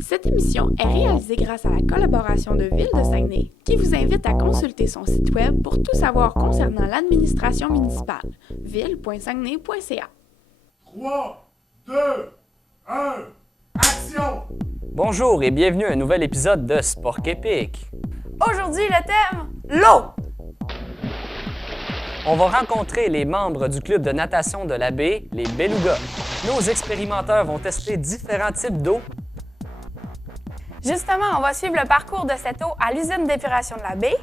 Cette émission est réalisée grâce à la collaboration de Ville de Saguenay, qui vous invite à consulter son site web pour tout savoir concernant l'administration municipale, ville.saguenay.ca. 3, 2, 1, action! Bonjour et bienvenue à un nouvel épisode de Sport Épique. Aujourd'hui, le thème, l'eau! On va rencontrer les membres du club de natation de la baie, les Belugas. Nos expérimenteurs vont tester différents types d'eau. Justement, on va suivre le parcours de cette eau à l'usine d'épuration de la baie.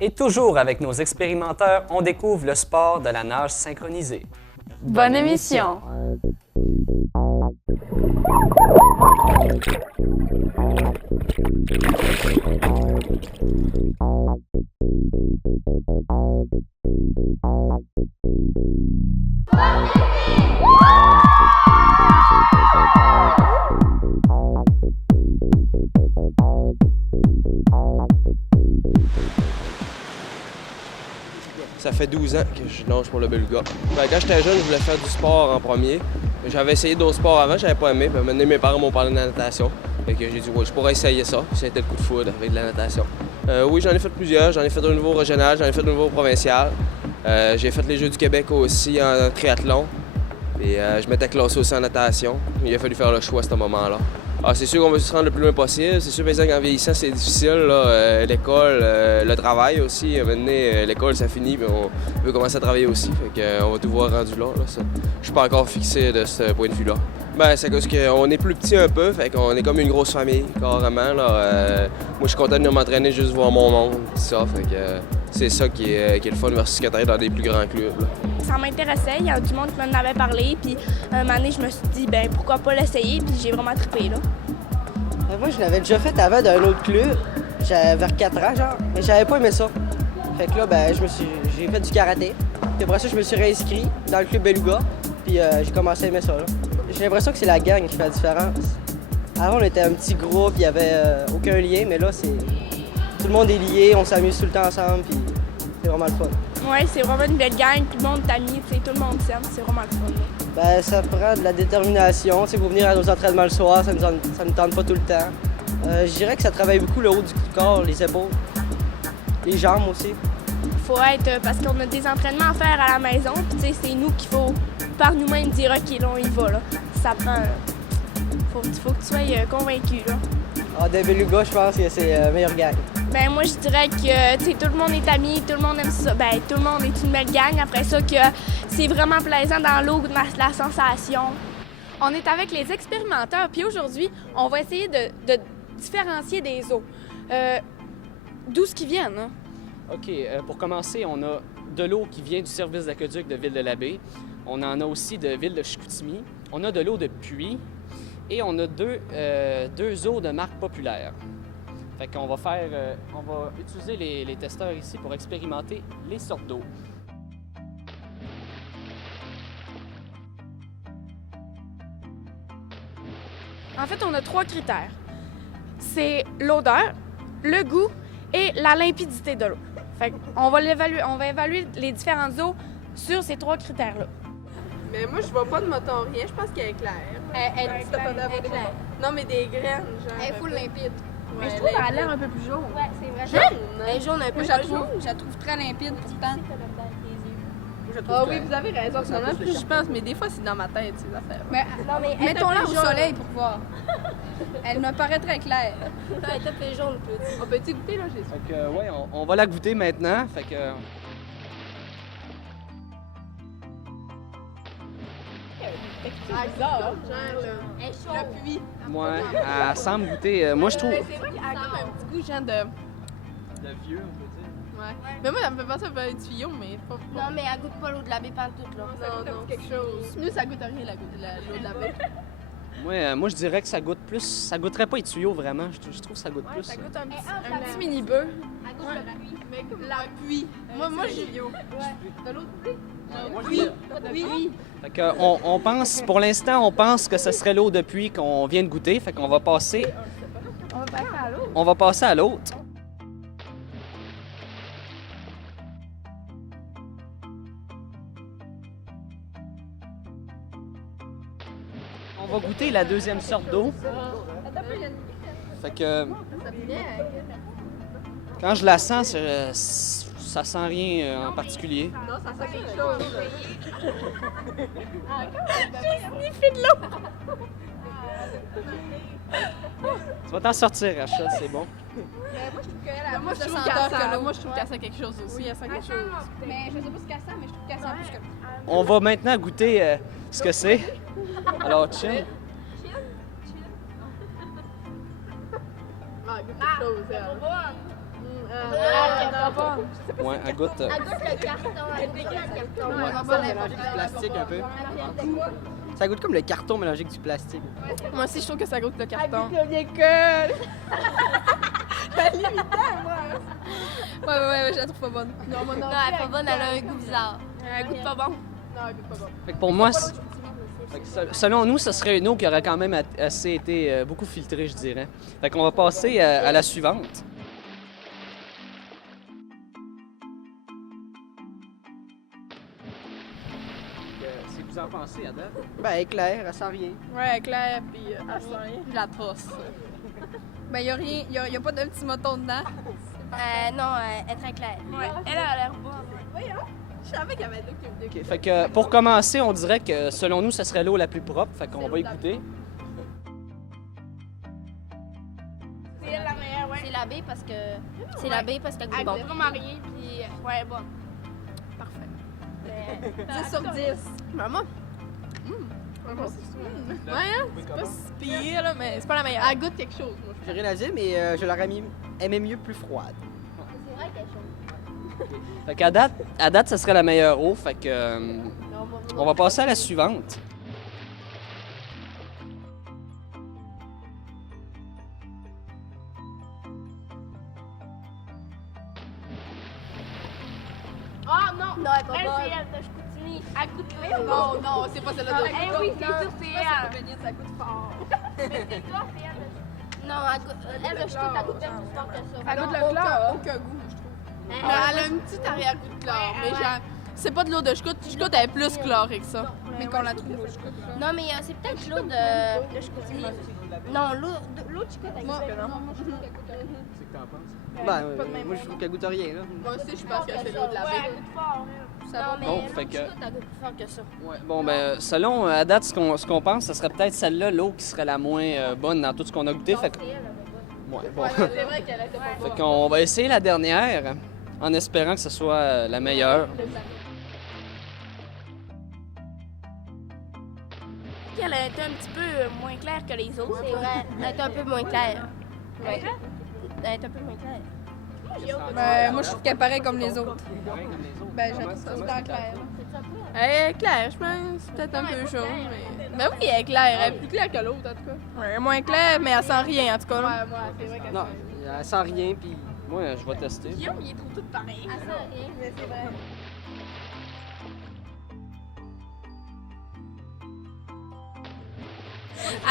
Et toujours avec nos expérimenteurs, on découvre le sport de la nage synchronisée. Bonne émission! Ça fait 12 ans que je nage pour le Beluga. Quand j'étais jeune, je voulais faire du sport en premier. J'avais essayé d'autres sports avant, j'avais pas aimé. Puis maintenant, mes parents m'ont parlé de la natation. Fait que j'ai dit, ouais, je pourrais essayer ça. C'était le coup de foudre avec de la natation. Oui, j'en ai fait plusieurs. J'en ai fait au niveau régional, j'en ai fait au niveau provincial. J'ai fait les Jeux du Québec aussi en triathlon. Et je m'étais classé aussi en natation. Il a fallu faire le choix à ce moment-là. C'est sûr qu'on veut se rendre le plus loin possible. C'est sûr, par exemple, qu'en vieillissant, c'est difficile. L'école, le travail aussi. Maintenant, l'école, ça finit, puis on veut commencer à travailler aussi. Fait qu'on va tout voir rendu là. Ça. Je suis pas encore fixé de ce point de vue-là. C'est parce qu'on est plus petit un peu, fait qu'on est comme une grosse famille, carrément. Moi, je suis content de venir m'entraîner, juste voir mon monde, tout ça. Fait que c'est ça qui est le fun versus qu'être dans des plus grands clubs. Là. Ça m'intéressait, il y a du monde qui m'en avait parlé, puis un moment donné, je me suis dit, pourquoi pas l'essayer, puis j'ai vraiment trippé, là. Moi, je l'avais déjà fait avant d'un autre club, j'avais vers 4 ans, genre, mais j'avais pas aimé ça. Fait que là, j'ai fait du karaté, puis après ça, je me suis réinscrit dans le club Beluga, puis j'ai commencé à aimer ça, là. J'ai l'impression que c'est la gang qui fait la différence. Avant, on était un petit groupe, il y avait aucun lien, mais là, tout le monde est lié, on s'amuse tout le temps ensemble, puis c'est vraiment le fun. Ouais, c'est vraiment une belle gang, tout le monde est ami, tout le monde s'aime, c'est vraiment le fun. Ça prend de la détermination. Pour venir à nos entraînements le soir, ça ne tente pas tout le temps. Je dirais que ça travaille beaucoup le haut du corps, les épaules, les jambes aussi. Faut être, parce qu'on a des entraînements à faire à la maison, puis c'est nous qu'il faut par nous-mêmes dire OK, là, on y va. Là. Ça prend. Faut que tu sois convaincu. Là. Des Belugas, je pense que c'est la meilleure gang. Moi, je dirais que tout le monde est ami, tout le monde aime ça. Tout le monde est une belle gang. Après ça, que c'est vraiment plaisant dans l'eau, la sensation. On est avec les expérimenteurs, puis aujourd'hui, on va essayer de différencier des eaux. D'où ce qui viennent, hein? OK, pour commencer, on a de l'eau qui vient du service d'aqueduc de Ville-de-la-Baie. On en a aussi de Ville de Chicoutimi. On a de l'eau de puits. Et on a deux eaux de marque populaire. Fait qu'on va on va utiliser les testeurs ici pour expérimenter les sortes d'eau. En fait, on a 3 critères. C'est l'odeur, le goût et la limpidité de l'eau. Fait qu'on va évaluer les différentes eaux sur ces 3 critères-là. Mais moi, je vois pas de motorien, je pense qu'elle est claire. Elle est claire. Non, mais des graines, genre. Elle est full limpide. Mais je trouve qu'elle a l'air un peu plus jaune. Ouais, c'est vrai. Jaune, Elle est jaune un peu. Moi, Je la trouve très limpide pourtant. Ah oui, vous avez raison. Finalement, plus je pense, mais des fois, c'est dans ma tête, ces affaires. Mais, mettons-la au soleil pour voir. Elle me paraît très claire. Elle est très jaune, petit. On peut-tu goûter, là, Jésus? Fait que, ouais, on va la goûter maintenant. Fait que... Bizarre. Genre, le puits. Ouais, elle semble goûter... moi, je trouve... C'est vrai qu'elle a comme un petit goût, genre de... De vieux, on peut dire. Ouais. Mais moi, ça me fait penser à un tuyau, mais pas... Non, mais elle goûte pas l'eau de la baie pantoute, là. Non, quelque chose. Nous, ça goûte rien, l'eau de la baie. Moi, je dirais que ça goûte plus... Ça goûterait pas les tuyaux, vraiment. Je trouve que ça goûte plus... Ça goûte un petit mini-bœuf. Elle goûte le puits. Mais comme la pluie. Moi, je... De l'eau de pluie? Oui. Fait que, on pense... Pour l'instant, on pense que ce serait l'eau de pluie qu'on vient de goûter. Fait qu'on va passer... On va passer à l'autre. On va goûter la deuxième sorte d'eau. Fait que quand je la sens, ça sent rien en particulier. Non, ça sent quelque chose. Tu vas t'en sortir, Rachel, c'est bon. Moi, je trouve qu'elle a Moi, plus je de trouve senteur qu'elle que sent, l'autre. moi, je trouve qu'elle sent quelque chose aussi. Oui, elle sent quelque chose. Mais je sais pas ce qu'elle sent, mais je trouve qu'elle sent plus que l'autre. On va maintenant goûter ce que c'est. Alors, tiens. Ah, goûte quelque chose, elle. Ouais, elle goûte. Elle goûte le carton, elle goûte le carton. Mélangé du plastique un peu. Ça goûte comme le carton mélangé avec du plastique. Moi aussi, je trouve que ça goûte le carton. Ouais, je la trouve pas bonne. Non, moi non. Non, elle est pas bonne, elle a un goût bizarre. Elle goûte pas bon. Non, elle goûte pas bon. Fait que pour moi, fait que selon nous, ce serait une eau qui aurait quand même assez été beaucoup filtrée, je dirais. Fait qu'on va passer à la suivante. Qu'est-ce que vous en pensez, Ada? Ben, éclair, elle sent rien. Ouais, claire, puis elle sent rien. Je la trosse. Ben, y a rien, y a pas d'un petit moton dedans. Non, elle est très claire. Ouais, elle a l'air bonne. Je savais qu'il y avait de l'eau qui me OK, fait que pour commencer, on dirait que selon nous, ce serait l'eau la plus propre. Fait qu'on va y goûter. C'est la meilleure, ouais. C'est la baie parce que. C'est la baie parce qu'elle goûte Elle bon. goûte vraiment rien, puis ouais, bon. Parfait. 10 sur 10. Maman. Ouais, hein? C'est pas si pire, là, mais c'est pas la meilleure. Elle goûte quelque chose, moi. J'ai rien à dire, mais je l'aurais aimé mieux plus froide. C'est vrai quelque chose. Fait qu'à date, ce serait la meilleure eau. Fait que on va passer à la suivante. Ah non! Non, elle est pas bonne. c'est elle de Chicoutimi. Elle goûte le Non, non, c'est pas celle-là de Eh oui, c'est sûr, c'est elle. ça goûte fort. Non, elle goûte. Elle, de Chicout, elle goûte bien plus fort que ça. Elle goûte le chlore. Aucun goût, je trouve. Mais elle a une petite arrière-goût de chlore. Mais genre, c'est pas de l'eau de Chicout. Chicout, elle est plus chlorée que ça. Mais qu'on la trouve au Chicout. Non, mais c'est peut-être l'eau de Chicoutimi. Non, l'eau de Chicout, elle goûte. Ben, moi, je trouve qu'elle goûte rien, là. Moi aussi, je pense que c'est l'eau de la baie. Non, mais Bon, l'eau fait de que- Chicout, elle goûte plus fort que ça. Ouais, bon, ben, selon à date, ce qu'on pense, ce serait peut-être celle-là, l'eau qui serait la moins bonne dans tout ce qu'on a goûté. Fait que, ouais, bon. C'est vrai qu'elle était pas Fait bonne. qu'on va essayer la dernière en espérant que ce soit la meilleure. Elle a été un petit peu moins claire que les autres. C'est vrai. Elle est un peu moins claire. Ouais. Elle est un peu moins claire. Ben, moi, je trouve qu'elle est pareille comme les autres. Ben, je trouve ça super clair. Elle est claire, je pense. Peut-être un peu jaune, mais. Mais oui, elle est claire. Elle est plus claire que l'autre, en tout cas. Ouais, elle est moins claire, mais elle sent rien, en tout cas. Ouais, moi, c'est vrai qu'elle Non, elle sent rien, puis Moi, je vais tester. Guillaume, il est trop tout pareil. Elle sent rien. Mais c'est vrai.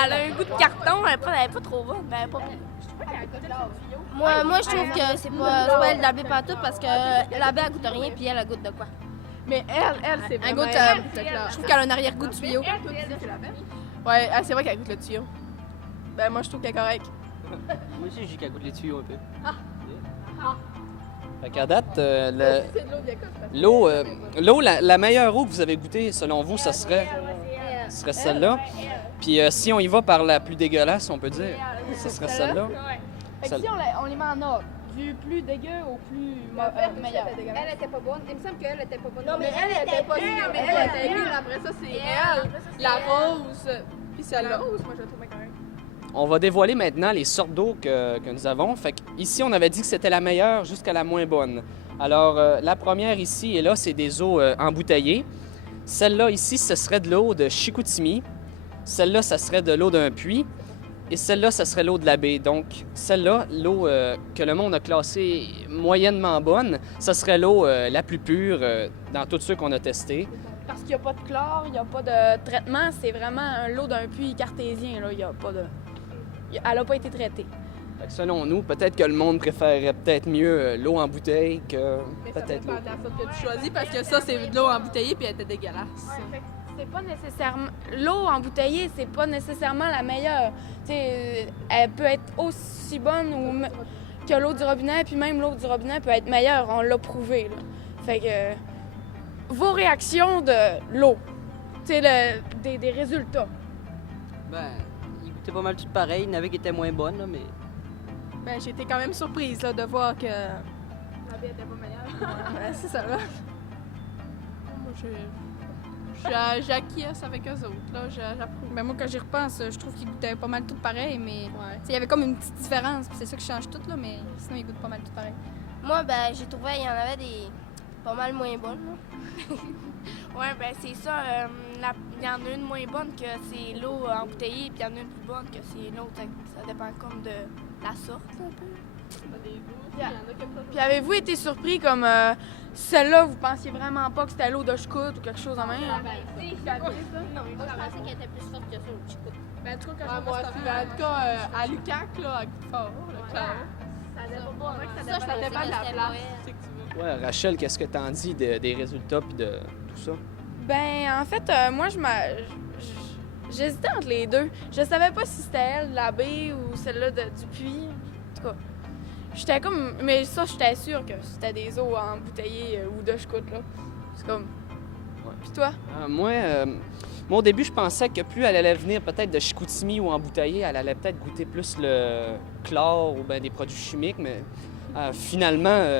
Elle a un goût de carton, elle est pas trop bonne. Ben, elle est pas moi, je trouve que c'est pas elle de la baie pantoute parce que la baie, elle goûte rien, puis elle goûte de quoi. Mais elle, c'est Elle vraiment... goûte, je trouve qu'elle a un arrière-goût de tuyau. Ouais, c'est vrai qu'elle goûte le tuyau. Ben, moi, je trouve qu'elle est correcte. moi aussi, j'ai qu'elle goûte les tuyaux un peu. Fait qu'à date, C'est de l'eau de l'eau, la meilleure eau que vous avez goûtée, selon vous, ce serait celle-là. Puis si on y va par la plus dégueulasse, on peut dire, ce serait celle-là. Fait que si on les met en ordre, du plus dégueu au plus meilleur. Elle était pas bonne. Il me semble qu'elle était pas bonne. Non, mais Elle était pas sûre, mais elle était nulle. Après ça, c'est elle, la rose, puis celle-là. Moi, je la trouve bien correcte. On va dévoiler maintenant les sortes d'eau que nous avons. Fait que ici, on avait dit que c'était la meilleure jusqu'à la moins bonne. Alors, la première ici et là, c'est des eaux embouteillées. Celle-là ici, ce serait de l'eau de Chicoutimi. Celle-là, ça serait de l'eau d'un puits. Et celle-là, ça serait l'eau de la baie. Donc, celle-là, l'eau que le monde a classée moyennement bonne, ça serait l'eau la plus pure dans tous ceux qu'on a testés. Parce qu'il n'y a pas de chlore, il n'y a pas de traitement, c'est vraiment l'eau d'un puits cartésien. Là. Il y a pas de... Elle n'a pas été traitée. Fait que selon nous, peut-être que le monde préférerait peut-être mieux l'eau en bouteille que Mais ça peut-être dépend l'eau. de la sorte que tu choisis, parce que ça, c'est de l'eau embouteillée, puis elle était dégueulasse. c'est pas nécessairement... L'eau embouteillée, c'est pas nécessairement la meilleure. Tu sais, elle peut être aussi bonne que l'eau du robinet, puis même l'eau du robinet peut être meilleure, on l'a prouvé, là. Fait que... Vos réactions de l'eau, tu sais, des résultats. Ben, il goûtait pas mal tout pareil. Il y en avait qui étaient moins bonnes, là, mais... Ben, j'ai été quand même surprise là, de voir que. La baie était pas meilleure. Ben, c'est ça, là. Moi, j'acquiesce avec eux autres, là. J'approuve. Ben moi, quand j'y repense, je trouve qu'ils goûtaient pas mal tout pareil, mais Ouais. il y avait comme une petite différence, puis c'est ça qui change tout, là, mais sinon, ils goûtent pas mal tout pareil. Moi, ben, j'ai trouvé qu'il y en avait des pas mal moins bonnes. Là. Ouais, ben c'est ça. Il y en a une moins bonne que c'est l'eau embouteillée, puis il y en a une plus bonne que c'est l'autre. Ça dépend comme de la sorte, un peu. Puis avez-vous été surpris comme celle-là, vous pensiez vraiment pas que c'était l'eau de Scout ou quelque chose en même? Non, moi, je pensais qu'elle était plus forte que ça, au Chico. Ben, en tout cas, quand Moi aussi, ben, en tout cas, à Lucac, là, à coup fort, là, clairement. Ça, je Ça dépend de la c'était place, vrai. c'est que tu veux. Ouais, Rachel, qu'est-ce que t'en dis des résultats puis de tout ça? Ben, en fait, moi, j'hésitais entre les deux. Je savais pas si c'était elle, la baie, ou celle-là du puits. En tout cas, j'étais comme... Mais ça, j'étais sûre que c'était des eaux embouteillées ou de Scout, là. C'est comme... Ouais. Puis toi? Moi, au début, je pensais que plus elle allait venir peut-être de Chicoutimi ou embouteillée, elle allait peut-être goûter plus le chlore ou ben des produits chimiques, mais finalement,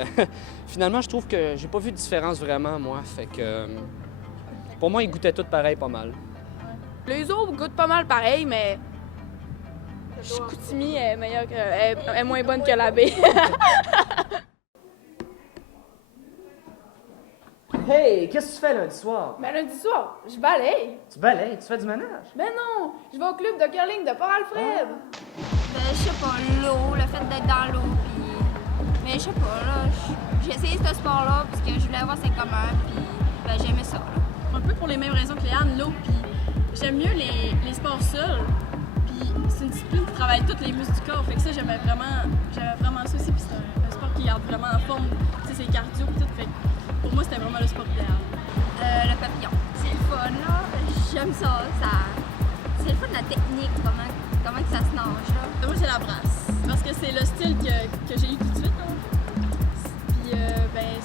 je trouve que j'ai pas vu de différence vraiment, moi. Fait que pour moi, ils goûtaient tous pareil pas mal. Les eaux goûtent pas mal pareil, mais... Chicoutimi est meilleure est moins bonne que la baie. Hey, qu'est-ce que tu fais lundi soir? Ben lundi soir, je balaye. Tu balayes, tu fais du ménage? Ben non, je vais au club de curling de Port-Alfred. Ben, je sais pas, l'eau, le fait d'être dans l'eau, puis... Mais je sais pas, là, j'ai essayé ce sport-là parce que je voulais voir c'est comment, puis ben, j'aimais ça, là. Un peu pour les mêmes raisons que Léane, l'eau, puis j'aime mieux les sports seuls, puis c'est une discipline qui travaille tous les muscles du corps, fait que ça, j'aimais vraiment ça aussi, puis c'est un sport qui garde vraiment en forme, tu sais, c'est cardio et tout, fait que pour moi, c'était vraiment le sport idéal. Le papillon, c'est le fun, là, j'aime ça, c'est le fun de la technique, comment que ça se nage, là. Moi, c'est la brasse, parce que c'est le style que j'ai eu tout de suite, en fait. Puis, ben,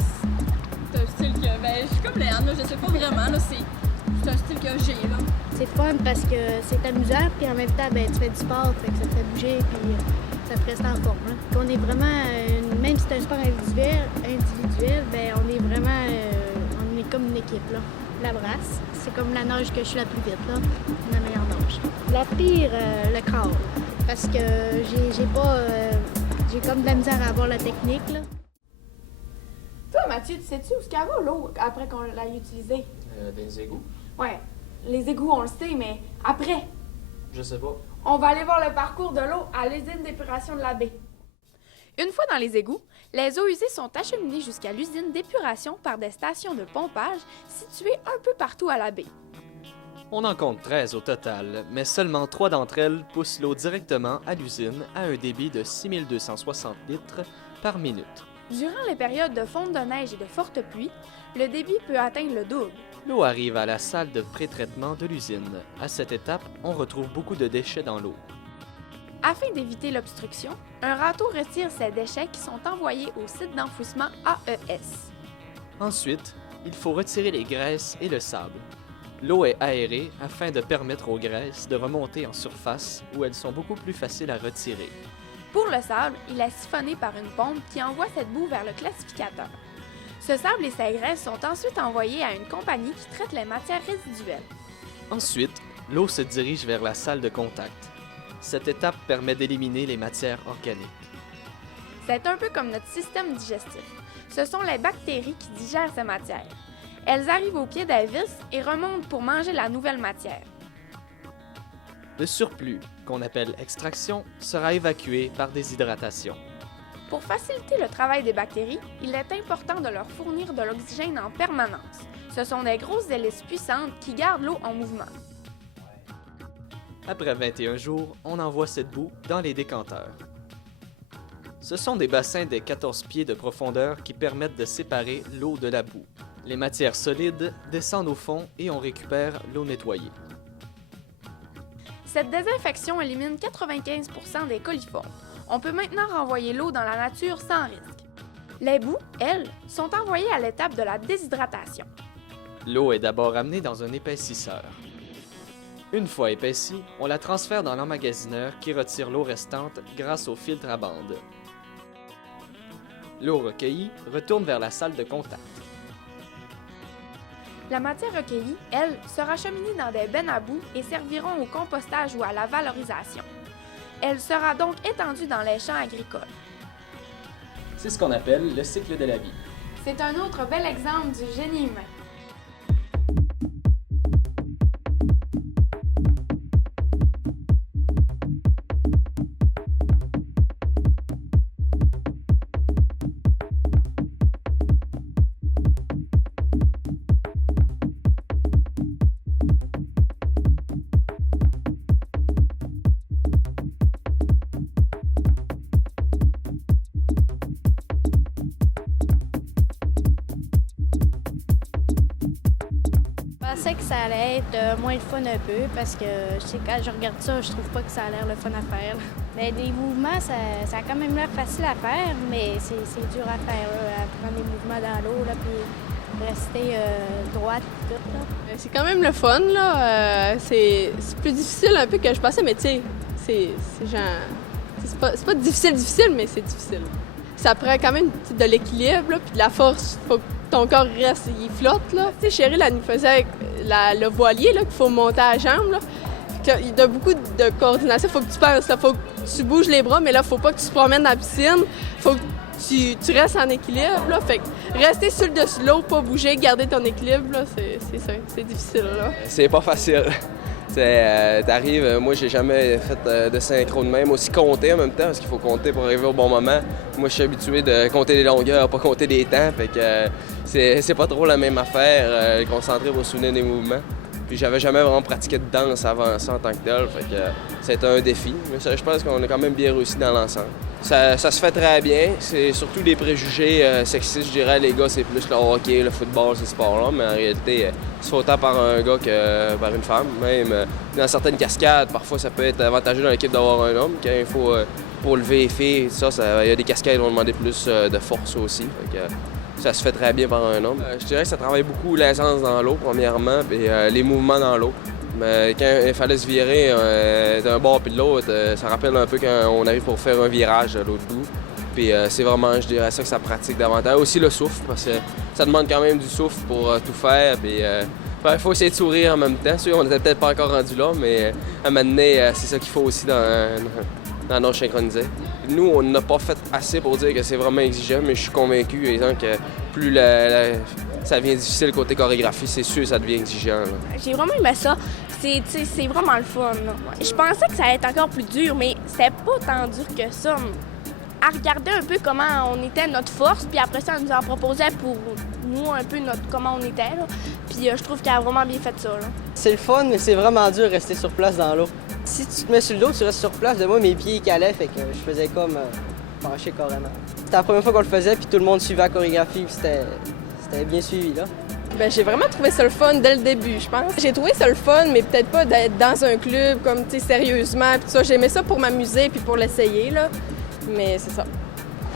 c'est un style que, ben, je suis comme Léane, là, je sais pas vraiment, là, c'est un style que j'ai, là. C'est fun parce que c'est amusant, puis en même temps, ben, tu fais du sport, fait que ça te fait bouger, puis ça te reste en forme. Hein. On est vraiment, même si c'est un sport individuel, ben, on est vraiment, on est comme une équipe, là. La brasse, c'est comme la nage que je suis la plus vite, là, la meilleure nage. La pire, le crawl, parce que j'ai comme de la misère à avoir la technique, là. Toi, Mathieu, tu sais-tu où est-ce qu'elle va, l'eau, après qu'on l'ait utilisée? Des égouts? Ouais, les égouts, on le sait, mais après, Je sais pas. on va aller voir le parcours de l'eau à l'usine d'épuration de la baie. Une fois dans les égouts, les eaux usées sont acheminées jusqu'à l'usine d'épuration par des stations de pompage situées un peu partout à la baie. On en compte 13 au total, mais seulement 3 d'entre elles poussent l'eau directement à l'usine à un débit de 6260 litres par minute. Durant les périodes de fonte de neige et de fortes pluies, le débit peut atteindre le double. L'eau arrive à la salle de pré-traitement de l'usine. À cette étape, on retrouve beaucoup de déchets dans l'eau. Afin d'éviter l'obstruction, un râteau retire ces déchets qui sont envoyés au site d'enfouissement AES. Ensuite, il faut retirer les graisses et le sable. L'eau est aérée afin de permettre aux graisses de remonter en surface où elles sont beaucoup plus faciles à retirer. Pour le sable, il est siphonné par une pompe qui envoie cette boue vers le classificateur. Ce sable et ses graisses sont ensuite envoyés à une compagnie qui traite les matières résiduelles. Ensuite, l'eau se dirige vers la salle de contact. Cette étape permet d'éliminer les matières organiques. C'est un peu comme notre système digestif. Ce sont les bactéries qui digèrent ces matières. Elles arrivent au pied des vis et remontent pour manger la nouvelle matière. Le surplus, qu'on appelle extraction, sera évacué par déshydratation. Pour faciliter le travail des bactéries, il est important de leur fournir de l'oxygène en permanence. Ce sont des grosses hélices puissantes qui gardent l'eau en mouvement. Après 21 jours, on envoie cette boue dans les décanteurs. Ce sont des bassins de 14 pieds de profondeur qui permettent de séparer l'eau de la boue. Les matières solides descendent au fond et on récupère l'eau nettoyée. Cette désinfection élimine 95% des coliformes. On peut maintenant renvoyer l'eau dans la nature sans risque. Les boues, elles, sont envoyées à l'étape de la déshydratation. L'eau est d'abord amenée dans un épaississeur. Une fois épaissie, on la transfère dans l'emmagasineur qui retire l'eau restante grâce au filtre à bande. L'eau recueillie retourne vers la salle de contact. La matière recueillie, elle, sera acheminée dans des bennes à boue et serviront au compostage ou à la valorisation. Elle sera donc étendue dans les champs agricoles. C'est ce qu'on appelle le cycle de la vie. C'est un autre bel exemple du génie humain. Je pensais que ça allait être moins le fun un peu parce que je sais, quand je regarde ça, je trouve pas que ça a l'air le fun à faire. Mais des mouvements, ça a quand même l'air facile à faire, mais c'est dur à faire, là, à prendre des mouvements dans l'eau, là, puis rester droite et tout. Là. C'est quand même le fun, là. C'est plus difficile un peu que je pensais, mais tu sais, c'est genre... C'est pas difficile, mais c'est difficile. Ça prend quand même de l'équilibre, là, puis de la force. Faut que ton corps reste, il flotte, là. Tu sais, Cheryl, elle nous faisait avec le voilier, là, qu'il faut monter à la jambe, là. Il y a beaucoup de coordination. Faut que tu penses, là. Faut que tu bouges les bras, mais là, faut pas que tu te promènes dans la piscine. Faut que tu restes en équilibre, là. Fait que rester sur le dessus de l'eau, pas bouger, garder ton équilibre, là, c'est ça. C'est difficile, là. C'est pas facile. T'arrives, moi j'ai jamais fait de synchro de même, aussi compter en même temps, parce qu'il faut compter pour arriver au bon moment. Moi je suis habitué de compter les longueurs, pas compter des temps, fait que c'est pas trop la même affaire, concentrer pour se souvenir des mouvements. Puis j'avais jamais vraiment pratiqué de danse avant ça en tant que tel, fait que c'était un défi. Mais ça, je pense qu'on a quand même bien réussi dans l'ensemble. Ça se fait très bien, c'est surtout des préjugés sexistes, je dirais. Les gars, c'est plus le hockey, le football, ces sports-là, mais en réalité, c'est fait autant par un gars que par une femme. Même dans certaines cascades, parfois, ça peut être avantageux dans l'équipe d'avoir un homme. Quand il faut pour lever les filles, il y a des cascades qui vont demander plus de force aussi. Fait que, ça se fait très bien par un homme. Je dirais que ça travaille beaucoup l'aisance dans l'eau, premièrement, et les mouvements dans l'eau. Mais quand il fallait se virer d'un bord puis de l'autre, ça rappelle un peu quand on arrive pour faire un virage de l'autre bout. Puis c'est vraiment, je dirais, ça que ça pratique davantage. Aussi le souffle, parce que ça demande quand même du souffle pour tout faire. Puis il faut essayer de sourire en même temps. On n'était peut-être pas encore rendu là, mais à un moment donné, c'est ça qu'il faut aussi dans nos synchronisés. Nous, on n'a pas fait assez pour dire que c'est vraiment exigeant, mais je suis convaincu, disons, que plus ça devient difficile côté chorégraphie, c'est sûr que ça devient exigeant. J'ai vraiment aimé ça. C'est vraiment le fun. Là. Je pensais que ça allait être encore plus dur, mais c'était pas tant dur que ça. À regarder un peu comment on était, notre force, puis après ça, elle nous en proposait pour nous un peu comment on était. Là. Puis je trouve qu'elle a vraiment bien fait ça. Là. C'est le fun, mais c'est vraiment dur de rester sur place dans l'eau. Si tu te mets sur le dos, tu restes sur place. De moi, mes pieds calaient, fait que je faisais comme pencher carrément. C'était la première fois qu'on le faisait, puis tout le monde suivait la chorégraphie, puis c'était bien suivi, là. Ben, j'ai vraiment trouvé ça le fun dès le début, je pense. J'ai trouvé ça le fun, mais peut-être pas d'être dans un club, comme, tu sais, sérieusement, puis tout ça. J'aimais ça pour m'amuser, puis pour l'essayer, là. Mais c'est ça.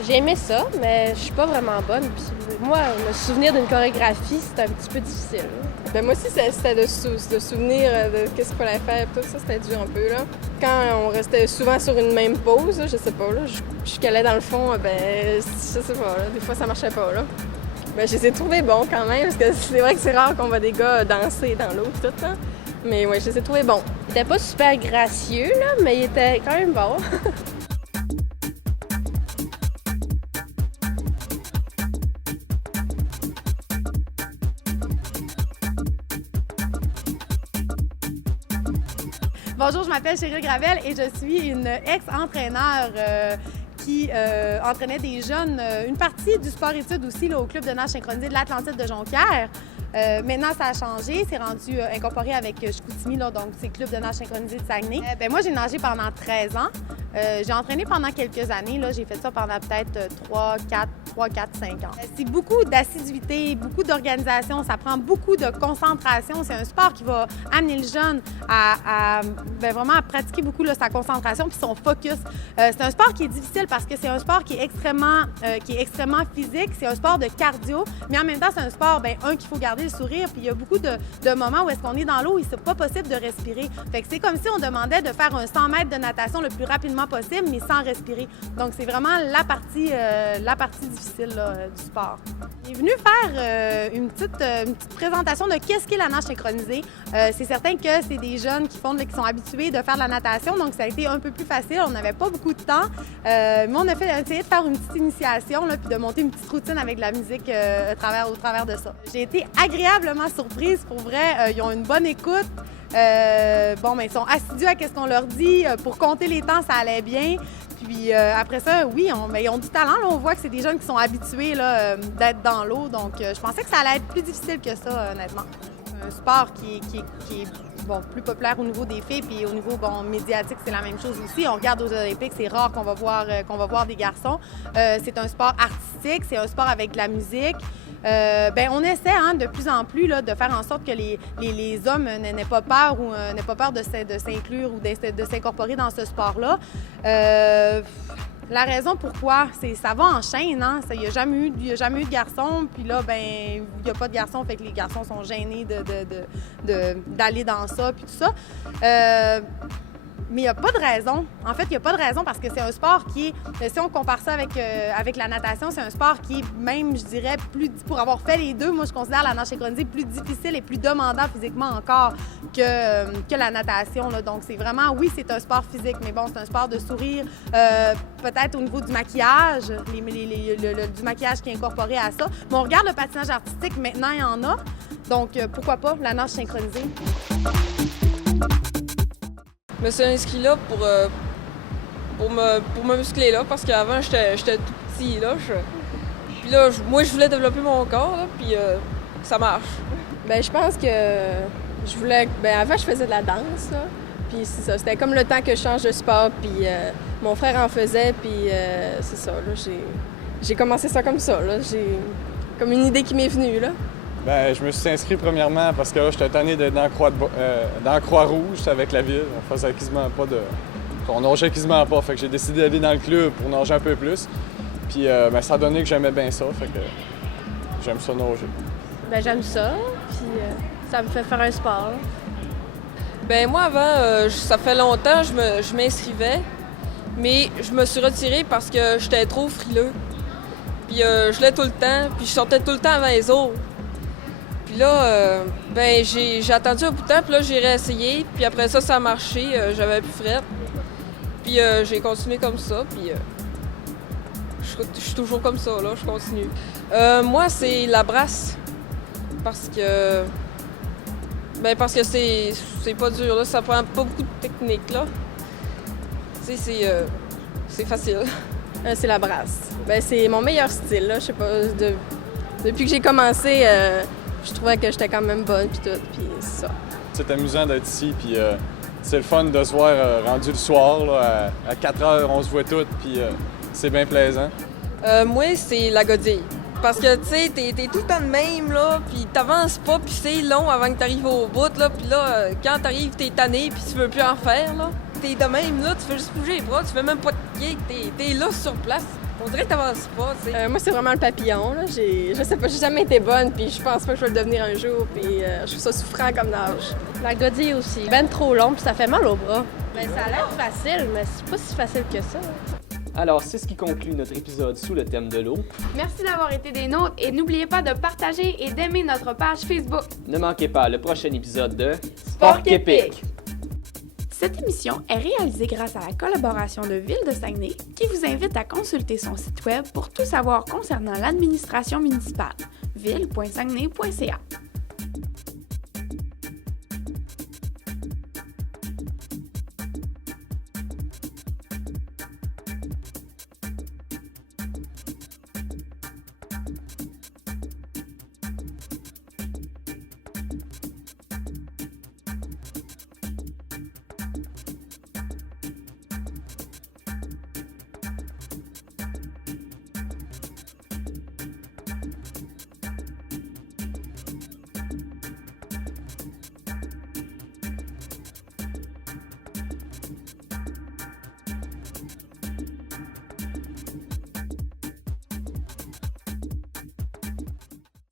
J'ai aimé ça, mais je suis pas vraiment bonne. Puis moi, me souvenir d'une chorégraphie, c'est un petit peu difficile. Ben moi aussi, c'était de souvenir de qu'est-ce qu'il fallait faire. Tout ça, c'était dur un peu, là. Quand on restait souvent sur une même pose, là, je sais pas, là, je calais dans le fond, ben, je sais pas, là, des fois, ça marchait pas, là. Ben, je les ai trouvés bons quand même, parce que c'est vrai que c'est rare qu'on voit des gars danser dans l'eau tout, hein. Mais ouais, je les ai trouvés bons. Il était pas super gracieux, là, mais il était quand même bon. Bonjour, je m'appelle Cheryl Gravel et je suis une ex-entraîneur qui entraînait des jeunes, une partie du sport-études aussi là, au club de nage synchronisé de l'Atlantide de Jonquière. Maintenant, ça a changé. C'est rendu incorporé avec Chicoutimi, là, donc c'est le club de nage synchronisé de Saguenay. Moi, j'ai nagé pendant 13 ans. J'ai entraîné pendant quelques années. Là. J'ai fait ça pendant peut-être 3, 4, 5 ans. C'est beaucoup d'assiduité, beaucoup d'organisation. Ça prend beaucoup de concentration. C'est un sport qui va amener le jeune à vraiment à pratiquer beaucoup là, sa concentration puis son focus. C'est un sport qui est difficile parce que c'est un sport qui est extrêmement physique. C'est un sport de cardio, mais en même temps, c'est un sport, qu'il faut garder le sourire. Puis il y a beaucoup de moments où est-ce qu'on est dans l'eau et c'est pas possible de respirer. Fait que c'est comme si on demandait de faire un 100 mètres de natation le plus rapidement possible, mais sans respirer. Donc, c'est vraiment la partie difficile là, du sport. Il est venu faire une petite présentation de qu'est-ce qu'est la nage synchronisée. C'est certain que c'est des jeunes qui sont habitués de faire de la natation, donc ça a été un peu plus facile. On n'avait pas beaucoup de temps, mais on a essayé de faire une petite initiation là, puis de monter une petite routine avec de la musique au travers de ça. J'ai été agréablement surprise. Pour vrai, ils ont une bonne écoute. Ils sont assidus à ce qu'on leur dit. Pour compter les temps, ça allait bien. Puis après ça, oui, ils ont du talent. Là. On voit que c'est des jeunes qui sont habitués là, d'être dans l'eau. Donc, je pensais que ça allait être plus difficile que ça, honnêtement. Un sport qui est plus populaire au niveau des filles, puis au niveau médiatique, c'est la même chose aussi. On regarde aux Olympiques, c'est rare qu'on va voir des garçons. C'est un sport artistique, c'est un sport avec de la musique. On essaie de plus en plus là, de faire en sorte que les hommes n'aient pas peur ou n'aient pas peur de s'inclure ou de s'incorporer dans ce sport-là. La raison pourquoi, ça va en chaîne. Hein? Il n'y a jamais eu de garçons. Puis là, il n'y a pas de garçons, fait que les garçons sont gênés d'aller dans ça, puis tout ça. Mais il n'y a pas de raison. En fait, il n'y a pas de raison parce que c'est un sport qui est, si on compare ça avec la natation, c'est un sport qui est même, je dirais, pour avoir fait les deux, moi, je considère la nage synchronisée plus difficile et plus demandant physiquement encore que la natation. Là. Donc, c'est vraiment, oui, c'est un sport physique, mais bon, c'est un sport de sourire. Peut-être au niveau du maquillage, du maquillage qui est incorporé à ça. Mais on regarde le patinage artistique, maintenant, il y en a. Donc, pourquoi pas la nage synchronisée? Je me suis inscrite là pour me muscler là, parce qu'avant, j'étais tout petit là. Puis là, moi, je voulais développer mon corps, là, puis ça marche. Je pense que je voulais... avant, je faisais de la danse, là. Puis c'est ça, c'était comme le temps que je change de sport, puis mon frère en faisait, puis c'est ça, là, j'ai commencé ça comme ça, là. J'ai comme une idée qui m'est venue, là. Je me suis inscrit premièrement parce que là, j'étais tanné d'être dans la Croix-Rouge avec la ville. On faisait quasiment pas on nageait quasiment pas, fait que j'ai décidé d'aller dans le club pour nager un peu plus. Puis ça a donné que j'aimais bien ça, fait que j'aime ça nager. J'aime ça, puis ça me fait faire un sport. Moi, avant, ça fait longtemps je m'inscrivais, mais je me suis retirée parce que j'étais trop frileux. Puis je l'ai tout le temps, puis je sortais tout le temps avant les autres. Puis là, j'ai attendu un bout de temps, puis là, j'ai réessayé. Puis après ça, ça a marché, j'avais plus frette. Puis j'ai continué comme ça, puis je suis toujours comme ça, là, je continue. Moi, c'est la brasse, parce que c'est pas dur, là, ça prend pas beaucoup de technique, là. Tu sais, c'est facile. C'est la brasse. C'est mon meilleur style, là, je sais pas, depuis que j'ai commencé... je trouvais que j'étais quand même bonne, puis tout, puis c'est ça. C'est amusant d'être ici, puis c'est le fun de se voir rendu le soir, là, à 4 heures, on se voit toutes, puis c'est bien plaisant. Moi, c'est la godille. Parce que, tu sais, t'es tout le temps de même, là, puis t'avances pas, puis c'est long avant que t'arrives au bout, là, puis là, quand t'arrives, t'es tanné, puis tu veux plus en faire, là. T'es de même, là, tu fais juste bouger les bras, tu fais même pas de pied, t'es là sur place. On dirait que t'avances pas, tu sais. Moi, c'est vraiment le papillon, là. Je sais pas, j'ai jamais été bonne, puis je pense pas que je vais le devenir un jour, puis je trouve ça souffrant comme nage. La godille aussi. Trop long, puis ça fait mal au bras. Ça a l'air facile, mais c'est pas si facile que ça. Alors, c'est ce qui conclut notre épisode sous le thème de l'eau. Merci d'avoir été des nôtres et n'oubliez pas de partager et d'aimer notre page Facebook. Ne manquez pas le prochain épisode de Sport Épique. Cette émission est réalisée grâce à la collaboration de Ville de Saguenay qui vous invite à consulter son site web pour tout savoir concernant l'administration municipale, ville.saguenay.ca.